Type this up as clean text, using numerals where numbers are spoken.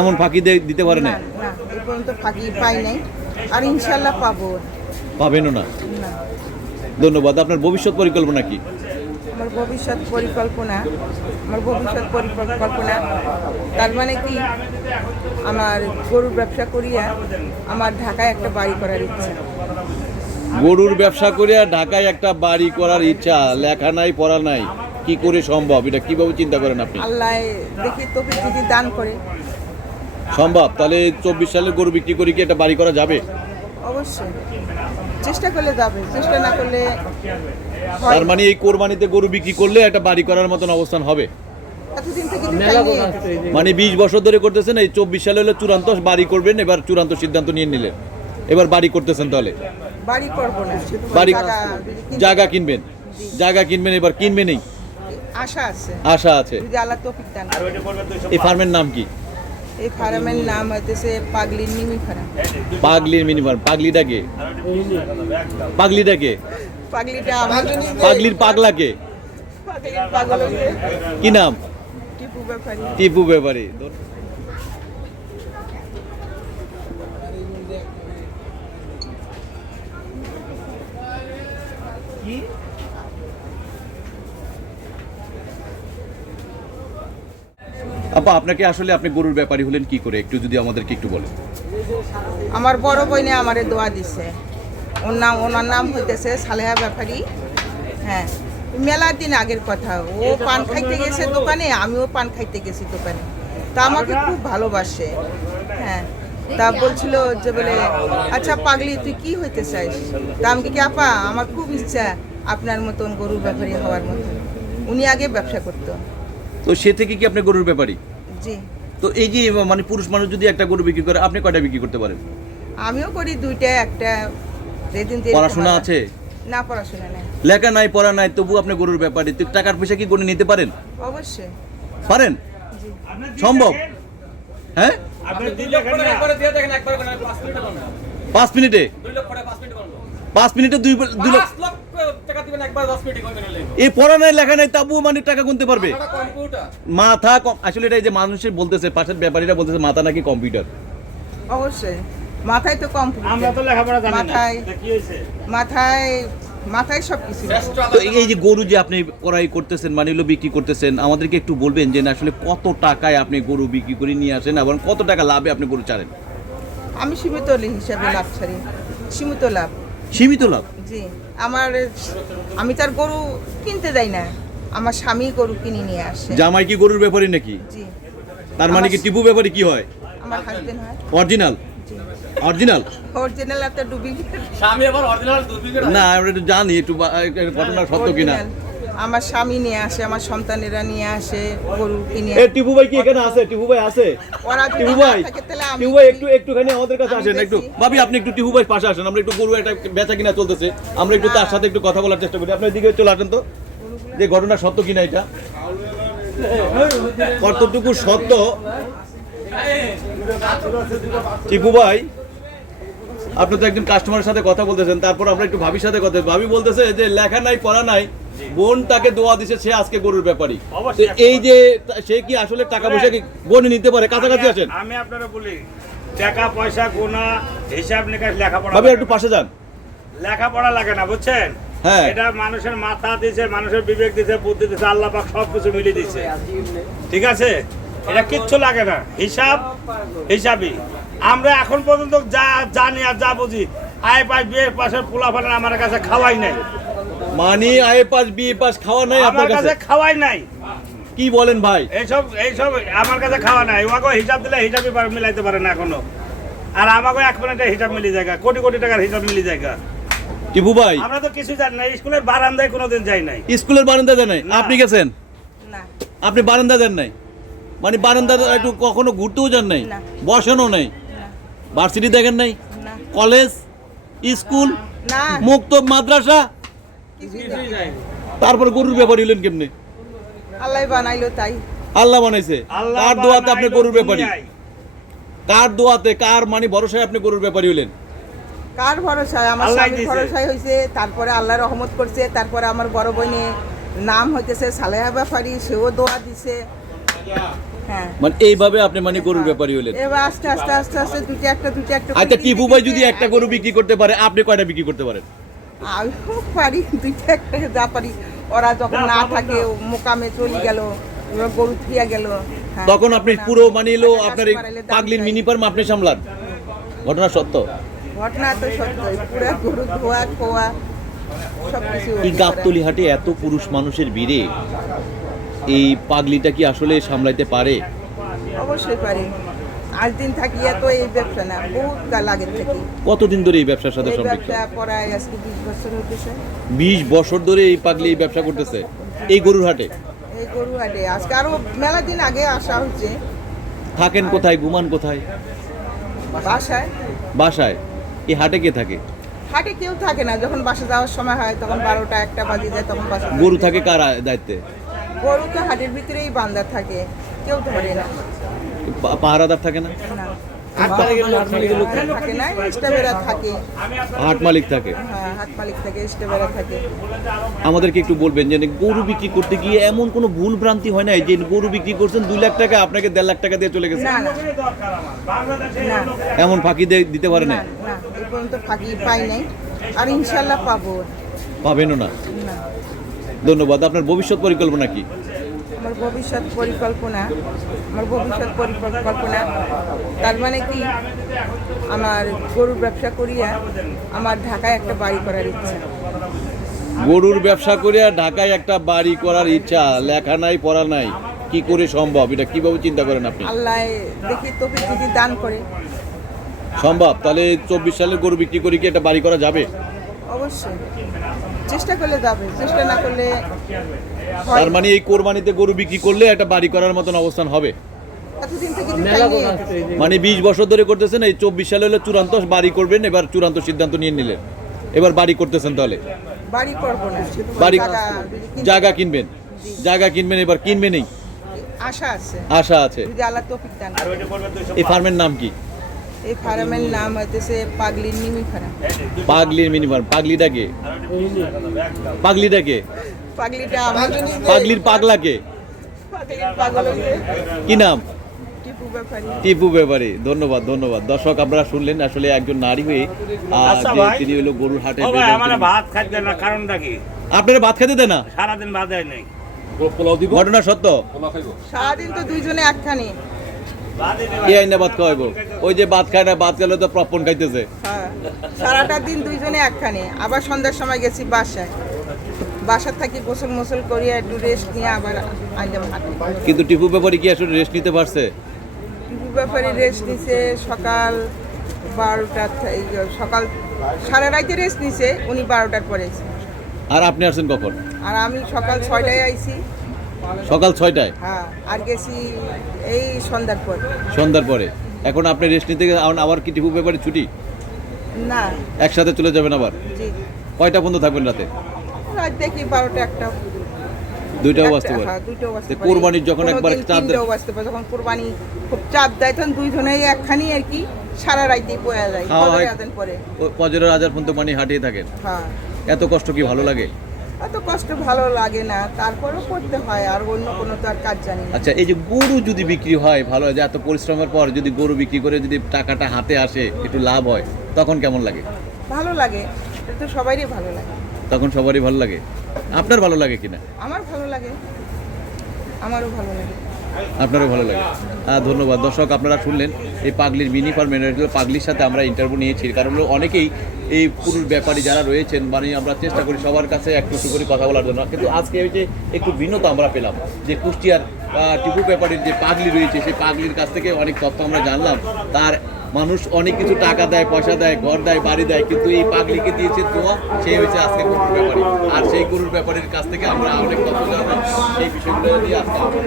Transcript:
এমন ফাঁকি দিতে পারে না? না না, এই পর্যন্ত ফাঁকি পাই নাই, আর ইনশাল্লাহ পাবো পাবেনও না। না। ধন্যবাদ। আপনার ভবিষ্যৎ পরিকল্পনা কি? আমার ভবিষ্যৎ পরিকল্পনা তার মানে কি, আমার গরুর ব্যবসা করিয়া আমার ঢাকায় একটা বাড়ি করার ইচ্ছা। গরুর ব্যবসা করে ঢাকায় একটা বাড়ি করার ইচ্ছা, লেখা নাই পড়া নাই, কি করে সম্ভব? এটা কিভাবে চিন্তা করেন আপনি? আল্লাহ দেখি তোকে যদি দান করে সম্ভব। তাহলে 24 সালের গরু বিক্রি করে কি একটা বাড়ি করা যাবে? অবশ্যই চেষ্টা করলে যাবে, চেষ্টা না করলে তার মানে এই কোরবানিতে গরু বিক্রি করলে একটা বাড়ি করার মতন অবস্থান হবে। এতদিন থেকে তো চাইনি। মানে 20 বছর ধরে করতেছেন, এই 24 সালে হলে চূড়ান্ত বাড়ি করবেন, এবার চূড়ান্ত সিদ্ধান্ত নিয়ে নিলেন, এবার বাড়ি করতেছেন। তাহলে বাড়ি করব না, শুধু বাড়ি জায়গা কিনবেন, জায়গা কিনবেন, এবার কিনবেনই আশা আছে, আশা আছে। যদি আল্লাহ তৌফিক দান করে। এই ফার্মের নাম কি? এই ফার্মের নাম হইতেছে পাগলির মিনি ফার্ম। পাগলির মিনি ফার্ম। পাগলিটাকে পাগলিটা আমার পাগলির পাগলাকে পাগলির পাগল কি নাম? টিপু ব্যাপারী। টিপু ব্যাপারী। আপা, আপনাকে আসলে আপনি গরুর ব্যাপারী হলেন কি করে, একটু যদি আমাদেরকে একটু বলেন। আমার বড় বোনে আমারে দোয়া দিছে, ওনার নাম হইতেছে সালেহা ব্যাপারী। হ্যাঁ, মেলার দিন আগের কথা, ও পান খাইতে গেছে দোকানে, আমিও পান খাইতে গেছি দোকানে, তা আমাকে খুব ভালোবাসে। হ্যাঁ, তা বলছিল যে বলে, আচ্ছা পাগলি তুই কি হইতে চাইস? তা আমি কি আপা, আমার খুব ইচ্ছা আপনার মতন গরুর ব্যাপারী হওয়ার মতন। উনি আগে ব্যবসা করতো। তো সে থেকে কি আপনি গরুর ব্যাপারী? জি। তো এই যে মানে পুরুষ মানুষ যদি একটা গরু বিক্রি করে, আপনি কয়টা বিক্রি করতে পারেন? আমিও করি দুইটা, একটা যেদিন পড়াশোনা আছে? না, পড়াশোনা নেই। লেখা নাই পড়া নাই, তবু আপনি গরুর ব্যাপারী। তো টাকার পয়সা কি করে নিতে পারেন? অবশ্যই পারেন, সম্ভব। হ্যাঁ, 5 মিনিটে 5 মিনিটে 2 লাখ এই পড়া নাই লেখা নাই, তবু মানে টাকা গুনতে পারবে। মাথা আসলে এটা এই যে মানুষের বলতেছে, পাশের ব্যাপারীরা বলতেছে মাথা নাকি কম্পিউটার। অবশ্যই মাথায় তো কম্পিউটার, আমরা তো লেখাপড়া জানি না। মাথায় কি হইছে? মাথায় সবকিছু। তো এই যে গরু যে আপনি ক্রয় করতেছেন, মানে হলো বিক্রি করতেছেন, আমাদেরকে একটু বলবেন যে না আসলে কত টাকায় আপনি গরু বিক্রি করে নিয়ে আসেন এবং কত টাকা লাভে আপনি গরু ছাড়েন? আমি সীমিত হিসাবে লাভ ছাড়ি, সীমিত লাভ। সীমিত লাভ? জি। আমি তার গরু কিনতে যাই না, আমার স্বামী গরু কিনে নিয়ে আসে। জামাই কি গরুর ব্যাপারী নাকি? জি। তার মানে কি টিপু ব্যাপারী কি হয়? আমার হাজবেন্ড হয়। অরিজিনাল? অরিজিনাল আর তো ডুপ্লিকেট। স্বামী আবার অরিজিনাল ডুপ্লিকেট? না, আমরা একটু জানি একটু ঘটনা সত্য কিনা। আমার স্বামী নিয়ে আসে, আমার সন্তানেরা নিয়ে আসে গরু কিনে। এই টিপু ভাই কি এখানে আছে? টিপু ভাই আছে? ওরা যদি টিপু না ভাই, থাকে তাহলে আমি টিপু ভাই একটুখানি আমাদের কাছে আমি আসেন একটু। দেখি। ভাবি আপনি একটু টিপু ভাই পাশে আসেন, আমরা একটু গরু একটা বেচা কিনা চলতেছে, আমরা একটু তার সাথে একটু কথা বলার চেষ্টা করি। আপনি এদিকে চলে আসেন তো, যে ঘটনা সত্য কিনা, এটা কতটুকু সত্য। টিপু ভাই, আপনি তো একজন কাস্টমারের সাথে কথা বলতেছেন, তারপর আমরা একটু ভাবির সাথে কথা। ভাবি বলতেছে যে লেখা নাই পড়া নাই, বোন তাকে দোয়া দিছে, সে আজকে গরুর ব্যাপারী। তো এই যে সে কি আসলে টাকা পয়সা কি গণে নিতে পারে? কাছাকাছি আসেন। আমি আপনারা বলি, টাকা পয়সা গোনা হিসাব নিকাশ লেখাপড়া। ভাবি একটু পাশে যান। লেখাপড়া লাগে না, বুঝছেন? হ্যাঁ। এটা মানুষের মাথা দিছে, মানুষের বিবেক দিছে, বুদ্ধি দিছে, আল্লাহ পাক সবকিছু মিলিয়ে দিছে। ঠিক আছে, এটা কিচ্ছু লাগে না, হিসাবই। আমরা এখন পর্যন্ত যা জানি আর যা বুঝি, আয় পাশ বিয়ে পাশের পোলা ফালের আমার কাছে খাওয়াই নাই। মানে আয়ে পাস বিয়ে পাস খাওয়া নাই আমার আপনার কাছে কাছে? খাওয়াই নাই। কি বলেন ভাই? এইসব আমার কাছে খাওয়া নাই। ওকে হিসাব দিলে হিসাবই মিলাইতে পারে না এখনো। আর আমাকে 1 মিনিটে হিসাব মিলি জায়গা, কোটি কোটি টাকার হিসাব মিলি জায়গা। টিপু ভাই, আমরা তো কিছু জানি না, স্কুলের বারান্দায় কোনোদিন যাই নাই। স্কুলের বারান্দা দেন নাই? না। আপনি গেছেন? না। আপনি বারান্দা দেন নাই? মানে বারান্দা একটু কখনো ঘুরতেও যান নাই? না। বসানো নাই? না। ভার্সিটি দেখেন নাই? না। কলেজ, স্কুল, না। মুক্ত মাদ্রাসা? কিছুই দেখি নাই। তারপর গরুর ব্যাপারী হলেন কেমনে? আল্লাহ বানাইলো তাই। আল্লাহ বানাইছে। আল্লাহ কার দোয়াতে আপনি বানাইলো গরুর ব্যাপারী? দুনিয়ায়। কার দোয়াতে, কার মানে ভরসায় আপনি গরুর ব্যাপারী হলেন? কার ভরসায়? আমার আল্লাহ স্বামীর দিছে। ভরসায় হয়েছে, তারপরে আল্লাহ রহমত করছে, তারপরে আমার বড় বোনের নাম হইতেছে সালেহা ব্যাপারী, সেও দোয়া দিছে। হ্যাঁ মানে এইভাবে আপনি মানে গরুর ব্যাপারী হলেন। এবার আস্তে আস্তে আস্তে আস্তে দুটো একটা আচ্ছা, টিপু ভাই যদি একটা গরু বিক্রি করতে পারে, আপনি কয়টা বিক্রি করতে পারেন? আমিও পারি দুইটা একটা যা পারি। ওরা যখন না থাকে মোকামে চলে গেল, এবার গরু থিয়া গেল, হ্যাঁ, তখন আপনি পুরো মানে এলো টাকা আপনার এই বাড়াইলে দাম পাগলির চাই। মিনি ফার্ম আপনি সামলান, ঘটনা সত্য? ঘটনা তো সত্যই, পুরো গরু ধোয়া খোয়া সবকিছু। এই গাবতলি হাটে এত পুরুষ মানুষের ভিড়ে এই পাগলিটা কি আসলে সামলাইতে পারে? অবশ্যই পারি। আজ দিন থাকিয়া তো এই ব্যবসা না, বহুত কাল আগের থেকে কতদিন ধরে এই ব্যবসার সাথে এই সম্পৃক্ত? ব্যবসা পড়ায় আজকে 20 বছর হতেছে। 20 বছর ধরে এই পাগলি এই ব্যবসা করতেছে এই গরুর হাটে। এই গরু হাটে আজকে আরো মেলা দিন আগে আসা হচ্ছে। থাকেন কোথায়, ঘুমান কোথায়? বাসায়, বাসায়। এই হাটে কে থাকে? হাটে কেউ থাকে না, যখন বাসা যাওয়ার সময় হয় তখন 12টা 1টা বাজে যায়, তখন বাসা গরু থাকে কার দায়িত্বে? গরু তো হাটের ভিতরেই বান্ধা থাকে, কেউ ধরে না। পাহারাদার থাকে না? না। হাট থাকে না, স্টেবেরা থাকে। হাট মালিক থাকে। হ্যাঁ, হাট মালিক থাকে, স্টেবেরা থাকে। আমাদেরকে একটু বলবেন যে গরু বিক্রি করতে গিয়ে এমন কোনো ভুল ভ্রান্তি হয় না যে গরু বিক্রি করছেন 2 লাখ টাকা, আপনাকে 1.5 লাখ টাকা দিয়ে চলে গেছে? না না না এমন ফাঁকি দিতে পারে না না? না, এই পর্যন্ত ফাঁকি পাই নাই, আর ইনশাল্লাহ পাবো পাবেনও না। না। ধন্যবাদ। আপনার ভবিষ্যৎ পরিকল্পনা কি? আমার ভবিষ্যৎ পরিকল্পনা তার মানে কি, আমার গরুর ব্যবসা করিয়া আমার ঢাকায় একটা বাড়ি করার ইচ্ছা। গরুর ব্যবসা করে ঢাকায় একটা বাড়ি করার ইচ্ছা, লেখা নাই পড়া নাই, কি করে সম্ভব? এটা কিভাবে চিন্তা করেন আপনি? আল্লাহ দেখি তোকে যদি দান করে সম্ভব? তাহলে 24 সালে গরু বিক্রি করে কি একটা বাড়ি করা যাবে? অবশ্যই চেষ্টা করলে যাবে, চেষ্টা না করলে হয় তার না। মানে এই কোরবানিতে গরু বিক্রি করলে একটা বাড়ি করার মতন অবস্থান হবে। এতদিন থেকে কিন্তু তাই নিয়ে যেতেছে। মানে 20 বছর ধরে করতেছেন, এই 24 সালে হলো চূড়ান্ত বাড়ি করবেন, এবার চূড়ান্ত সিদ্ধান্ত নিয়ে নিলেন, এবার বাড়ি করতেছেন। তাহলে বাড়ি করবো না, বাড়ি জায়গা জায়গা কিনতে কিনবেন, জায়গা কিনবেন, এবার কিনবেনই আশা আছে, আশা আছে। যদি আল্লাহ তৌফিক দান আর করে। ওইটা বলবেন 205 এই ফার্মের নাম কি? এই ফার্মের নাম হইতেছে পাগলির নিমি ফার্ম। পাগলির মিনি ফার্ম। পাগলিটা কে? আর ওইটা 200 টাকা দাও, একদম। পাগলিটা কে? পাগলিটা আমার পাগলির পাগলা কে? পাগলির পাগল হইছে কি নাম? টিপু ব্যাপারী। টিপু ব্যাপারী। ধন্যবাদ, ধন্যবাদ। দর্শক, আপনারা শুনলেন আসলে একজন নারী হয়ে আচ্ছা যে ভাই। তিনি হলো গরুর হাটে ও ভাই, আমার ভাত খাইতে না, কারণটা কি? আপনারা ভাত খেতে দেন না? সারাদিন ভাত দেয় নাই। ঘটনা সত্য? সারাদিন তো দুইজনে একখানি। কে আইনা ভাত খাওয়াইবো? ওই যে ভাত খায় না, ভাত খেলে তো প্রপন খাইতেছে। হ্যাঁ, সারাটা দিন দুইজনে একখানি। আবার সন্ধ্যার সময় গেছি বাসার থাকি গোসল মোসল করিয়া একটু রেস্ট নিয়ে আবার আইলাম হাটে। কিন্তু টিপু ব্যাপারী কি আসলে রেস্ট নিতে পারছে? টিপু ব্যাপারী রেস্ট নিছে সকাল 12টা, সকাল সারা রাইতে রেস্ট নিছে, উনি 12টার পরে এসে। আর আপনি আসছেন কখন? আর আমি সকাল 6টায় আইছি। সকাল 6টায়? হ্যাঁ, আর গেছি এই সন্ধ্যার পর। সন্ধ্যার পরে। এখন আপনি রেস্ট নিতে আবার কি টিপু ব্যাপারী ছুটি? না, একসাথে চলে যাবেন আবার? জি, কয়টা পর্যন্ত থাকবেন রাতে? রাত দেখি 12টা 1টা। 2টাও বাজতে পারে। হ্যাঁ, 2টাও বাজতে তো পারে। কোরবানির যখন কোনোদিন একবার চাপ দেয়- 3টাও বাজতে পারে। যখন কোরবানি খুব চাপ দেয় তখন দুইজনেই একখানি আর কি সারা রাইতেই বয়া যায়, খাওয়া হয়? ফজরের আজান পরে। ফজরের আজান পর্যন্ত মানে হাঁটিয়ে থাকেন? হ্যাঁ, এত কষ্ট কি ভালো লাগে? এত কষ্ট ভালো লাগে না, তারপরেও করতে হয়, আর অন্য কোনো তো আর কাজ জানি না। আচ্ছা, এই যে গরু যদি বিক্রি হয় ভালো হয়, যে এত পরিশ্রমের পর যদি গরু বিক্রি করে যদি টাকাটা হাতে আসে, একটু লাভ হয়, তখন কেমন লাগে? ভালো লাগে, এটা তো সবারই ভালো লাগে। তখন সবারই ভালো লাগে। আপনার ভালো লাগে কিনা? আমার ভালো লাগে, আমারও ভালো লাগে। আপনারও ভালো লাগে। ধন্যবাদ। দর্শক, আপনারা শুনলেন এই পাগলির মিনি ফার্মের পাগলির সাথে আমরা ইন্টারভিউ নিয়েছি, কারণ হলো অনেকেই এই পুরুষ ব্যাপারী যারা রয়েছেন, মানে আমরা চেষ্টা করি সবার কাছে একটু একটু করে কথা বলার জন্য, কিন্তু আজকে ওই যে একটু ভিন্নতা আমরা পেলাম, যে কুষ্টিয়ার টিপু ব্যাপারীর যে পাগলি রয়েছে, সেই পাগলির কাছ থেকে অনেক তথ্য আমরা জানলাম। তার মানুষ অনেক কিছু টাকা দেয়, পয়সা দেয়, ঘর দেয়, বাড়ি দেয়, কিন্তু এই পাগলিকে দিয়েছে দোয়া, সেই হয়েছে আজকে গরুর ব্যাপারী। আর সেই গরুর ব্যাপারীর কাছ থেকে আমরা অনেক তথ্য জানলাম, সেই বিষয়গুলো নিয়ে আজকে আমাদের